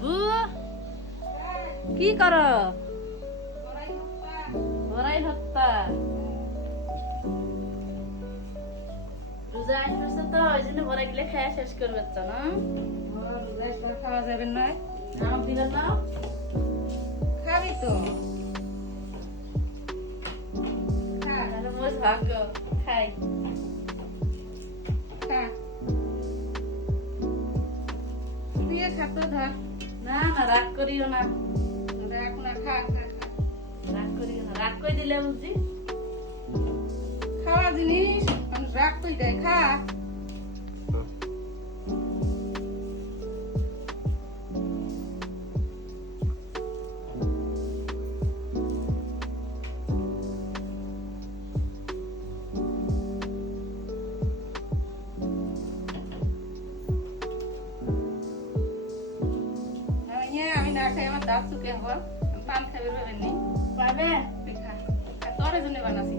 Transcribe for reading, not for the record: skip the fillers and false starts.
বু কি করো? বড়াই হত্যা রোজা আসতেছে তো ওই জন্য বড়াই গিলে খাওয়া শেষ করবে তো না? খাওয়া যাবে না? নাম দিলে না খাবি তো। তাহলে মোর ভাগ্য খাই। খা, তুই খা তো, ধর। না না রাগ করিও না, দেখ না, খা খা খা। রাগ করিও না, রাগ করে দিলে বুঝি। খাওয়া জিনিস রাখ তুই, দেখ খা। আমি না খাই আমার দাঁত শুকে হবো, পান খাবে ভেবে নেই। পাবে তুই খা, তোর জন্য বানাচ্ছি।